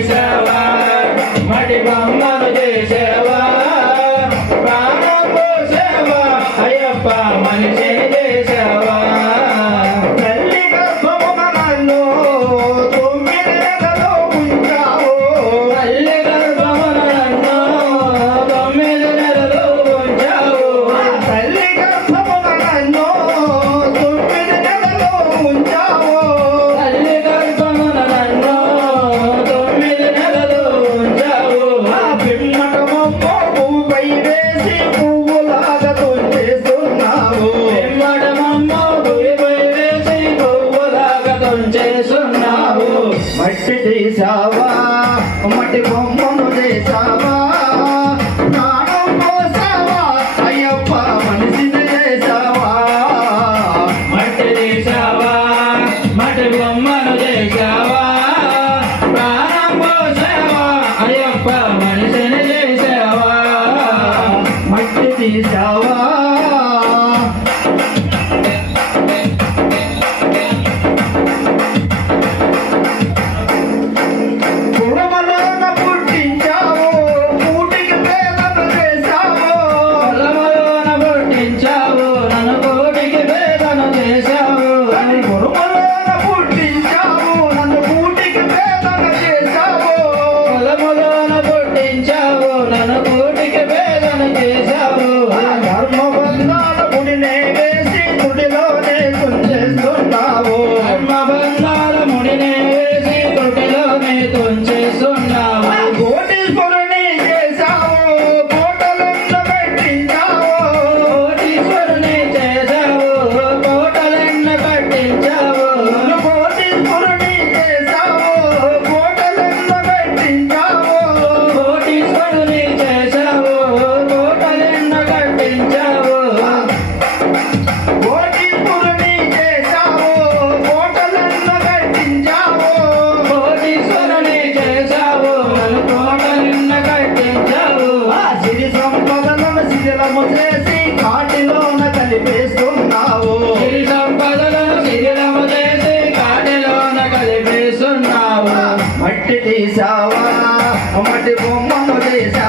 చేసావా మటి బొమ్మను చేసావా ప్రాణం పోసావా అయ్యప్ప మనిషిని చేసావా తల్లి గర్భమున నన్ను 9 నెలలు ఉంచావు తల్లి గర్భమున నన్ను 9 నెలలు ఉంచావు తల్లి గర్భమున నన్ను 9 నెలలు ఉంచావు తల్లి గర్భమున నన్ను 9 నెలలు ఉంచావు పిమ్మట పువ్వుపై వేసి పువ్వులాగా తుంచేస్తున్నావు పిమ్మటమమ్మ గుడిపై వేసి పువ్వులాగా తుంచేస్తున్నావు మట్టి చేసావా మట్టి బొమ్మను చేసావా ప్రాణం పోసావా అయ్యప్ప మనిషిని చేసావా మట్టి తీసావా మట్టి బొమ్మను చేసావా ప్రాణం పోసావా అయ్యప్ప మనిషిని చేసావా మట్టి తీసావా కులమలోన పుట్టించావు కూటికి పేదను చేసావు పొలములోన పుట్టించావు నన్ను కోటికి వేదన చేశావు కులమలోన పుట్టించావు నన్ను కూటికి పేదను చేసావు పొలములోన పుట్టించావు నన్ను కోటికి వేదన చేశావు ధర్మబంధాల గుడినే వేసి గుడిలోనే తుంచేస్తున్నావు ధర్మబంధాల ముడినే వేసి తొట్టిలోనే తుంచేస్తున్నావు కోటీశ్వరుని చేశావు కోటలను పెట్టించావు కోటీశ్వరుని చేశావు కోటలెన్న కట్టించావు కోటీశ్వరుని చేశావు కోటలను పెట్టించావు కోటీశ్వరుని చేశావు కోటలెన్న కట్టించావు కోటీశ్వరుని చేశావు కోటలను పెట్టించావు కోటీశ్వరుని చేశావు నన్ను కోటలెన్న కట్టించావు సిరి సంపదలను శిథిలము చేసి కాటిలోన కలిపేస్తున్నావు సిరి సంపదలను శిథిలము చేసి కాటిలోన కలిపేస్తున్నావు మట్టి తీసావా మట్టి బొమ్మను చేసావా